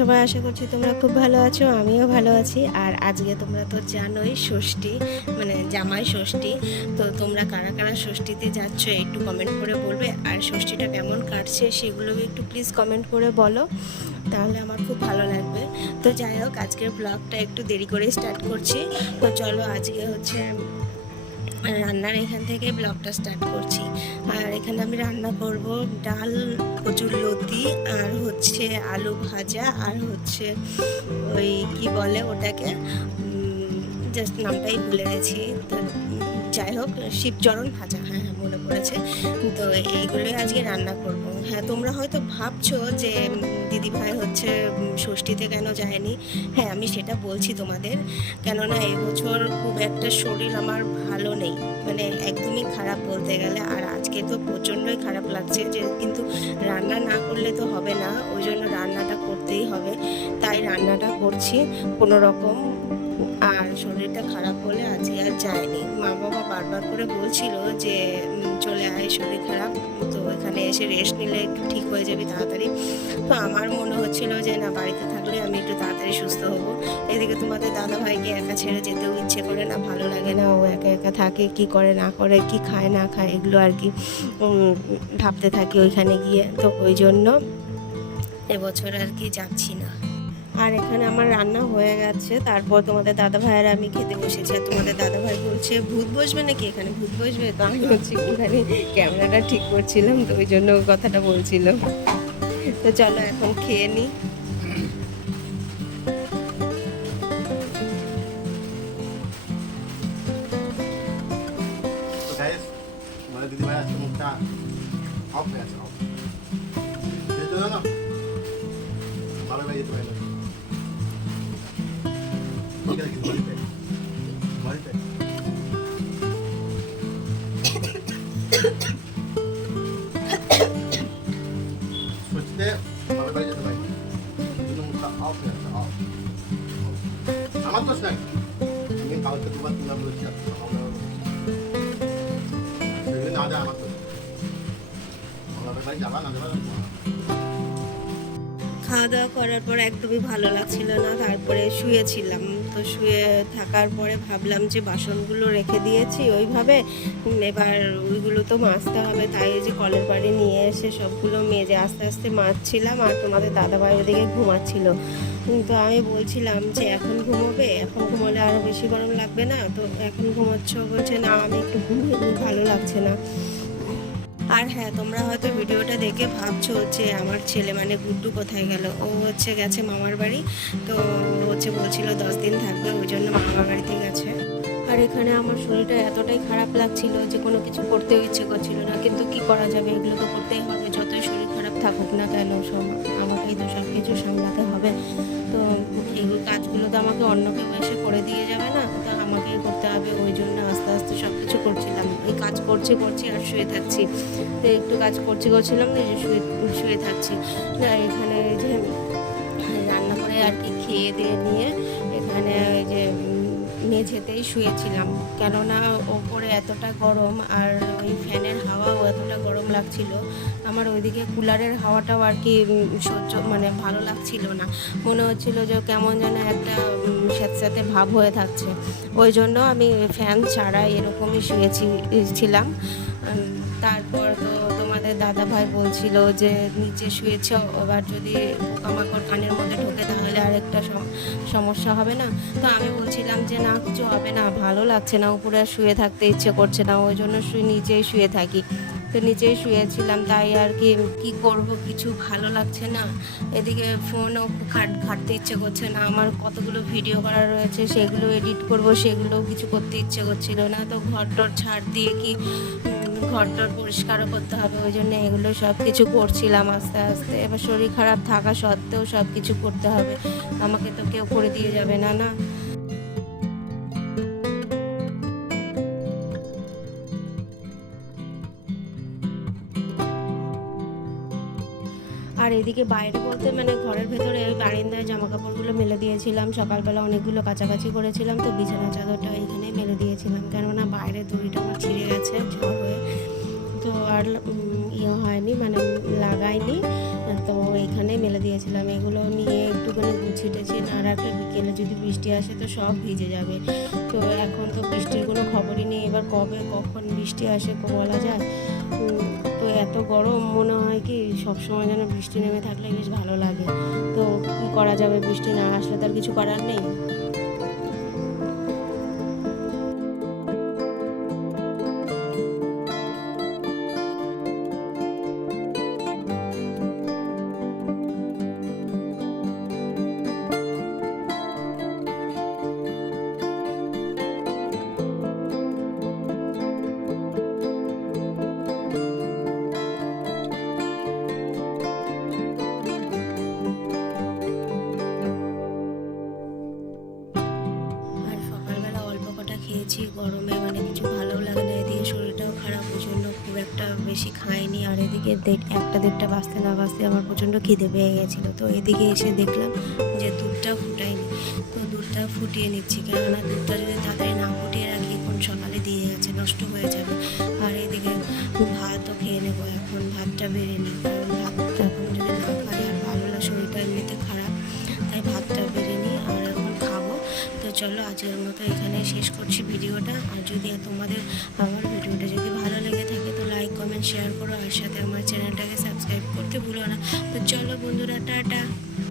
সবাই, আশা করছি তোমরা খুব ভালো আছো, আমিও ভালো আছি। আর আজকে তোমরা তো জানোই ষষ্ঠী, মানে জামাই ষষ্ঠী। তো তোমরা কারা কারা ষষ্ঠীতে যাচ্ছ একটু কমেন্ট করে বলবে, আর ষষ্ঠীটা কেমন কাটছে সেগুলো একটু প্লিজ কমেন্ট করে বলো, তাহলে আমার খুব ভালো লাগবে। তো যাই হোক, আজকের ব্লগটা একটু দেরি করে স্টার্ট করছি। তো চলো, আজকে হচ্ছে রান্নার এখান থেকে ব্লগটা স্টার্ট করছি। আর এখানে আমি রান্না করব ডাল, কচুর লতি, আর হচ্ছে আলু ভাজা, আর হচ্ছে ওই কি বলে ওটাকে, জাস্ট নামটাই ভুলে গেছি। তো যাই হোক, শিবচরণ ভাজা, হ্যাঁ হ্যাঁ মনে পড়েছে। তো এইগুলোই আজকে রান্না করব। হ্যাঁ, তোমরা হয়তো ভাবছো যে দিদিভাই হচ্ছে ষষ্ঠীতে কেন যায়নি। হ্যাঁ, আমি সেটা বলছি তোমাদের, কেননা এবছর খুব একটা শরীর আমার ভালো নেই, মানে একদমই খারাপ বলতে গেলে। আর আজকে তো প্রচণ্ডই খারাপ লাগছে, যে কিন্তু রান্না না করলে তো হবে না, ওই জন্য রান্নাটা করতেই হবে। তাই রান্নাটা করছি কোনো রকম। আর শরীরটা খারাপ বলে আজকে আর যায়নি। মা বাবা বারবার করে বলছিল যে চলে আয়, শরীর খারাপ, তো এখানে এসে রেস্ট নিলে একটু ঠিক হয়ে যাবি তাড়াতাড়ি। তো আমার মনে হচ্ছিল যে না, বাড়িতে থাকলে আমি একটু তাড়াতাড়ি সুস্থ হব। এদিকে তোমাদের দাদাভাইকে একা ছেড়ে যেতেও ইচ্ছে করে না, ভালো লাগে না। ও একা একা থাকে, কি করে না করে, কি খায় না খায়, এগুলো আর কি ভাবতে থাকি ওইখানে গিয়ে। তো ওই জন্য এবছর আর কি যাচ্ছি না। আর এখানে আমার রান্না হয়ে গেছে, তারপর তোমাদের দাদাভাই আর আমি খেতে বসেছি। আর তোমাদের দাদাভাই বলছে ভূত বসবে নাকি, এখানে ভূত বসবে? তো আমি হচ্ছে একটুখানি ক্যামেরাটা ঠিক করছিলাম, তো ওই জন্য কথাটা বলছিল। তো চলো এখন খেয়ে নিই। তো গাইস, মানে দিদিভাই আজকে মুখটা অফ হয়ে আছে, অফ যেতে জানো ভালো ভাই যেতে পারে না ঠিক আছে কিন্তু বাড়িতে সত্যি ভালো ভাই যেতে পারে কিন্তু মুখটা অফ হয়ে আছে, অফ। আমার তো নাই, আমি কালকে দুবার তিনবার বলেছি সেদিন না যায়, আমার তো ভাই যাবা না যাবা। খাওয়া দাওয়া করার পর একদমই ভালো লাগছিল না, তারপরে শুয়েছিলাম। তো শুয়ে থাকার পরে ভাবলাম যে বাসনগুলো রেখে দিয়েছি ওইভাবে, এবার ওইগুলো তো মাজতে হবে। তাই যে কলের বাড়ি নিয়ে এসে সবগুলো মেজে আস্তে আস্তে মাজছিলাম। আর তোমাদের দাদাভাই ওদিকে ঘুমাচ্ছিল। তো আমি বলছিলাম যে এখন ঘুমোবে, এখন ঘুমোলে আরও বেশি গরম লাগবে না? তো এখন ঘুমোচ্ছ? বলছে না, আমি একটু ঘুমিয়ে নিই, ভালো লাগছে না। আর হ্যাঁ, তোমরা হয়তো ভিডিওটা দেখে ভাবছো যে আমার ছেলে মানে গুড্ডু কোথায় গেল। ও হচ্ছে গেছে মামার বাড়ি। তো ও হচ্ছে বলছিল 10 দিন থাকবে, ওই জন্য মামার বাড়িতে গেছে। আর এখানে আমার শরীরটা এতটাই খারাপ লাগছিল যে কোনো কিছু করতেও ইচ্ছে করছিল না, কিন্তু কি করা যাবে, এগুলো তো করতেই হবে। যতই শরীর খারাপ থাকুক না কেন, আমাকেই তো সব কিছু সামলাতে হবে। তো এগুলো কাজগুলো তো আমাকে অন্য কেউ এসে করে দিয়ে যাবে না, তো আমাকেই করতে হবে। ওই জন্য আস্তে আস্তে সব কিছু করছিলাম। এই কাজ করছি আর শুয়ে থাকছি। তো একটু কাজ করছিলাম না, যে শুয়ে শুয়ে থাকছি। না, এখানে যে রান্না করে আর কি খেয়ে দিয়ে নিয়ে এখানে ওই যে মেঝেতেই শুয়েছিলাম, কেননা ওপরে এতটা গরম আর ওই ফ্যানের হাওয়াও এতটা গরম লাগছিল। আমার ওইদিকে কুলারের হাওয়াটাও আর কি সহ্য, মানে ভালো লাগছিল না। মনে হচ্ছিল যে কেমন যেন একটা স্যাঁতস্যাঁতে ভাব হয়ে থাকছে। ওই জন্য আমি ফ্যান ছাড়াই এরকমই ছিলাম। তারপর তো তোমাদের দাদাভাই বলছিল যে নিচে শুয়েছ, এবার যদি পোকামাকড় কানের মধ্যে ঢোকে তাহলে আরেকটা সমস্যা হবে না? তো আমি বলছিলাম যে না, কিছু হবে না, ভালো লাগছে না, উপরে শুয়ে থাকতে ইচ্ছে করছে না, ওই জন্য নিচেই শুয়ে থাকি। তো নিচেই শুয়েছিলাম, তাই আর কি কি করব, কিছু ভালো লাগছে না। এদিকে ফোনও ঘাঁটতে ইচ্ছে করছে না, আমার কতগুলো ভিডিও করা রয়েছে, সেগুলো এডিট করব, সেগুলোও কিছু করতে ইচ্ছে করছিল না। তো ঘরটর ছাড় দিয়ে কি ঘরটর পরিষ্কারও করতে হবে, ওই জন্য এগুলো সব কিছু করছিলাম আস্তে আস্তে। এবার শরীর খারাপ থাকা সত্ত্বেও সব কিছু করতে হবে, আমাকে তো কেউ করে দিয়ে যাবে না, না। আর এদিকে বাইরে বলতে মানে ঘরের ভেতরে ওই বারান্দায় জামা কাপড়গুলো মেলে দিয়েছিলাম, সকালবেলা অনেকগুলো কাচাকাচি করেছিলাম। তো বিছানা চাদরটা এখানেই মেলে দিয়েছিলাম, কেননা বাইরে দড়িটা আমার ছিঁড়ে গেছে ঝড় হয়ে। তো আর ইয়ে হয়নি, মানে লাগাইনি। তো এখানে এখানেই মেলে দিয়েছিলাম। এগুলো নিয়ে একটুখানি গুছিয়ে টেছিয়ে না রাখলে বিকেলে যদি বৃষ্টি আসে তো সব ভিজে যাবে। তো এখন তো বৃষ্টির কোনো খবরই নেই, এবার কবে কখন বৃষ্টি আসে বলা যায়। তো এত গরম মনে হয় কি সবসময় যেন বৃষ্টি নেমে থাকলে বেশ ভালো লাগে। তো কী করা যাবে, বৃষ্টি না আসলে তার কিছু করার নেই। আর সকালবেলা অল্প কটা খেয়েছি, গরমে মানে কিছু ভালো লাগে না, এদিকে শরীরটাও খারাপ, ওই জন্য খুব একটা বেশি খাইনি। আর এদিকে 1টা 1:30 বাজতে না বাজতে আমার প্রচণ্ড খিদে পেয়ে গেছিলো। তো এদিকে এসে দেখলাম যে দুধটা ফুটাইনি, তো দুধটা ফুটিয়ে নিচ্ছি, কেননা দুধটা যদি তাড়াতাড়ি না ফুটিয়ে রাখি কোন সকালে দিয়ে গেছে নষ্ট হয়ে যাবে। আর এদিকে ভাতও খেয়ে নেবো, এখন ভাতটা বেড়ে নিই, কারণ ভাতটা এখন যদি না খাই আর ভালো না, শরীরটা এমনিতে খারাপ, তাই ভাতটা বেড়ে নিই আর এখন খাবো। তো চলো আজকের মতো এখানে শেষ করছি ভিডিওটা। আর যদি তোমাদের আমার ভিডিওটা যদি ভালো লেগে থাকে তো লাইক কমেন্ট শেয়ার করো, আর সাথে আমার চ্যানেলটাকে সাবস্ক্রাইব করতে ভুলো না। তো চলো বন্ধুরা, টাটা।